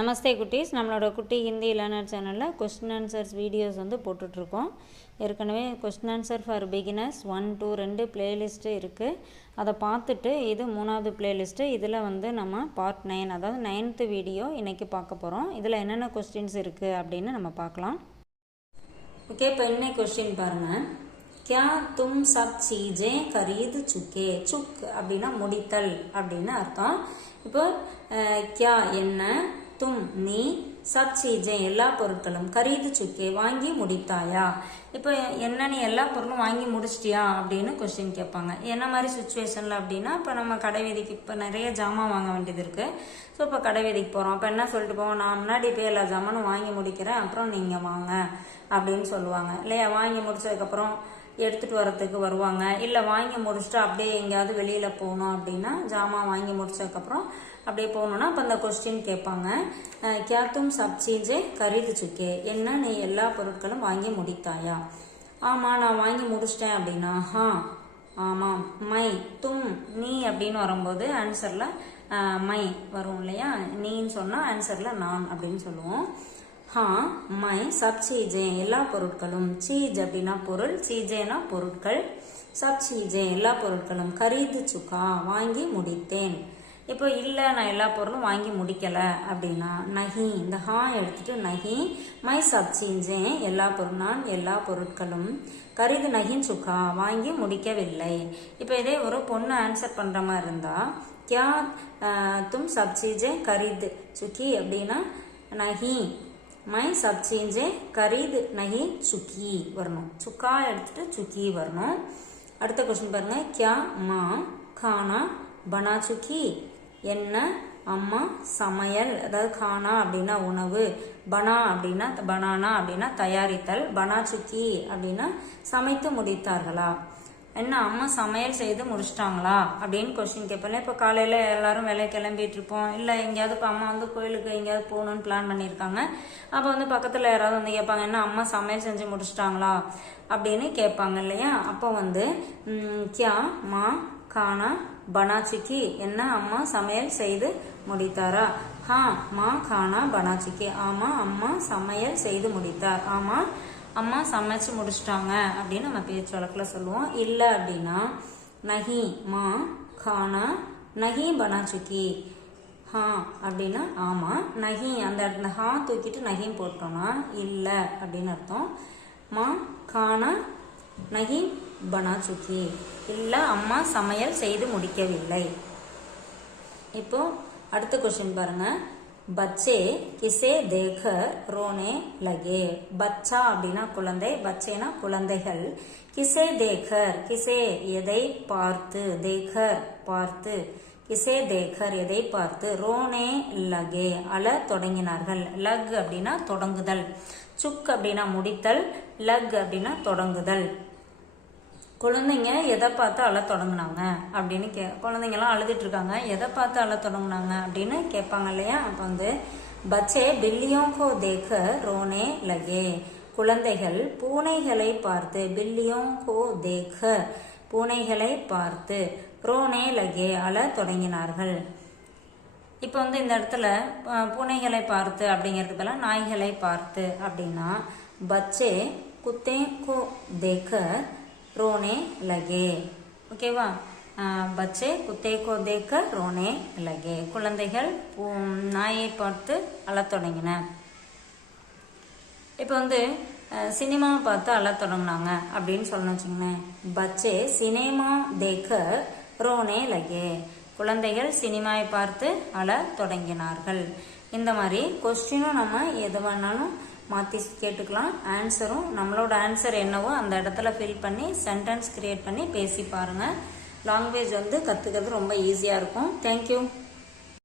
நமஸ்தே குட்டீஸ், நம்மளோட குட்டி ஹிந்தி லேர்னர் சேனலில் கொஸ்டின் ஆன்சர்ஸ் வீடியோஸ் வந்து போட்டுட்ருக்கோம். ஏற்கனவே question answer for beginners 1, 2 2 playlist இருக்குது. அதை பார்த்துட்டு இது 3வது பிளேலிஸ்ட்டு. இதில் வந்து நம்ம பார்ட் 9, அதாவது 9th வீடியோ இன்றைக்கி பார்க்க போகிறோம். இதில் என்னென்ன கொஸ்டின்ஸ் இருக்குது அப்படின்னு நம்ம பார்க்கலாம். ஓகே, இப்போ இன்னைக்கு கொஸ்டின் பாருங்கள். क्या तुम सब चीजें खरीद चुके? चुक அப்படின்னா முடித்தல் அப்படின்னு அர்த்தம். இப்போ क्या என்ன, तुम நீ, सब चीजें எல்லா பொருட்களும், खरीद चुके வாங்கி முடித்தாயா. இப்போ என்ன நீ எல்லா பொருளும் வாங்கி முடிச்சிட்டியா அப்படின்னு கொஸ்டின் கேட்பாங்க. என்ன மாதிரி சுச்சுவேஷனில் அப்படின்னா, இப்போ நம்ம கடை வீதிக்கு இப்போ நிறைய ஜாமான் வாங்க வேண்டியது இருக்குது. ஸோ இப்போ கடை வீதிக்கு போகிறோம். அப்போ என்ன சொல்லிட்டு போவோம், நான் முன்னாடி போய் எல்லா ஜாமானும் வாங்கி முடிக்கிறேன், அப்புறம் நீங்கள் வாங்க அப்படின்னு சொல்லுவாங்க இல்லையா. வாங்கி முடிச்சதுக்கப்புறம் எடுத்துகிட்டு வரத்துக்கு வருவாங்க. இல்லை வாங்கி முடிச்சுட்டு அப்படியே எங்கேயாவது வெளியில் போகணும் அப்படின்னா, ஜாமான் வாங்கி முடிச்சதுக்கப்புறம் அப்படியே போகணுன்னா அப்போ அந்த கொஸ்டின் கேட்பாங்க. क्या तुम सब चीजें खरीद चुके? என்ன நீ எல்லா பொருட்களும் வாங்கி முடித்தாயா. ஆமாம் நான் வாங்கி முடிச்சிட்டேன் அப்படின்னா ஹா ஆமாம். மை தும் நீ அப்படின்னு வரும்போது ஆன்சரில் மை வரும் இல்லையா. நீன்னு சொன்னால் ஆன்சரில் நான் அப்படின்னு சொல்லுவோம். ஹா மை சப் சீஜே எல்லா பொருட்களும், சீஜ் அப்படின்னா பொருள், சீஜேனா பொருட்கள், சப் சீஜே எல்லா பொருட்களும், கரீது சுக்கா வாங்கி முடித்தேன். இப்போ இல்லை நான் எல்லா பொருளும் வாங்கி முடிக்கலை அப்படின்னா நஹி, இந்த ஹா எடுத்துட்டு நஹி மை சப் சீஜே எல்லா பொருள் நான் எல்லா பொருட்களும், கரீது நஹின் சுக்கா வாங்கி முடிக்கவில்லை. இப்போ இதே ஒரு பொண்ணு ஆன்சர் பண்ணுற மாதிரி இருந்தால் क्या तुम सब चीजें खरीद चुकी அப்படின்னா நஹி மை சப் சீஜே கரீது நஹி சுக்கி வரணும். சுக்கா எடுத்துட்டு சுக்கி வரணும். அடுத்த கொஸ்டின் பாருங்க. क्या மா खाना बना चुकी? என்ன அம்மா சமையல், அதாவது खाना அப்படின்னா உணவு, பனா அப்படின்னா பனானா அப்படின்னா தயாரித்தல், பனா சுக்கி அப்படின்னா சமைத்து முடித்தார்களா. என்ன அம்மா சமையல் செய்து முடிச்சிட்டாங்களா அப்படின்னு கொஸ்டின் கேட்பேன். இப்போ காலையில் எல்லாரும் வேலையை கிளம்பிட்டு இருப்போம். இல்லை எங்கேயாவது இப்போ அம்மா வந்து கோயிலுக்கு எங்கேயாவது போகணுன்னு பிளான் பண்ணியிருக்காங்க. அப்போ வந்து பக்கத்தில் யாராவது வந்து கேட்பாங்க, என்ன அம்மா சமையல் செஞ்சு முடிச்சிட்டாங்களா அப்படின்னு கேட்பாங்க இல்லையா. அப்போ வந்து क्या மா खाना बना चुकी? என்ன அம்மா சமையல் செய்து முடித்தாரா. ஹா மா खाना बना चुकी ஆமா அம்மா சமையல் செய்து முடித்தார். ஆமா அம்மா சமைச்சு முடிச்சிட்டாங்க அப்படின்னு நம்ம பேச்சு வழக்கில் சொல்லுவோம். இல்லை அப்படின்னா நஹி மா खाना நஹி பனா சுக்கி. ஹா அப்படின்னா ஆமா, நஹி அந்த ஹா தூக்கிட்டு நஹின்னு போட்டோம்னா இல்லை அப்படின்னு அர்த்தம். மா खाना நஹி பனா சுக்கி இல்லை அம்மா சமையல் செய்து முடிக்கவில்லை. இப்போ அடுத்த கொஸ்டின் பாருங்க. பச்சே கிசே தேக்கர் ரோனே லகே. பச்சா அப்படின்னா குழந்தை, பச்சேனா குழந்தைகள், கிசே தேக்கர் கிசே எதை பார்த்து, தேக்கர் பார்த்து, கிசே தேக்கர் எதை பார்த்து, ரோனே லகே அழ தொடங்கினார்கள். லக் அப்படின்னா தொடங்குதல், சுக் அப்படின்னா முடித்தல், லக் அப்படின்னா தொடங்குதல். குழந்தைங்க எதை பார்த்து அழ தொடங்கினாங்க அப்படின்னு குழந்தைங்கலாம் அழுதுட்டு இருக்காங்க, எதை பார்த்து அழ தொடங்கினாங்க அப்படின்னு கேட்பாங்க இல்லையா. அப்போ வந்து பச்சே பில்லியோं को देखकर रोने लगे. குழந்தைகள் பூனைகளை பார்த்து, பில்லியோं को देखकर பூனைகளை பார்த்து, ரோனே லகே அழ தொடங்கினார்கள். இப்போ வந்து இந்த இடத்துல பூனைகளை பார்த்து அப்படிங்கிறதுக்கு பதிலாக நாய்களை பார்த்து அப்படின்னா பச்சே குத்தே को देखकर रोने लगे. ஓகேவா. பச்சே குத்தே கோ தேக்க ரோனே லகே குழந்தைகள் நாயை பார்த்து அழ தொடங்கின. இப்போ வந்து சினிமா பார்த்து அழ தொடங்கினாங்க அப்படின்னு சொல்லணும் வச்சுங்களேன். பச்சே சினிமா தேக்க ரோனே லகே குழந்தைகள் சினிமாவை பார்த்து அழ தொடங்கினார்கள். இந்த மாதிரி கொஸ்டினும் நம்ம எது வேணாலும் மாற்றி கேட்டுக்கலாம். ஆன்சரும் நம்மளோட ஆன்சர் என்னவோ அந்த இடத்துல ஃபில் பண்ணி சென்டென்ஸ் கிரியேட் பண்ணி பேசி பாருங்கள். லாங்குவேஜ் வந்து கற்றுக்கிறது ரொம்ப ஈஸியாக இருக்கும். தேங்க்யூ.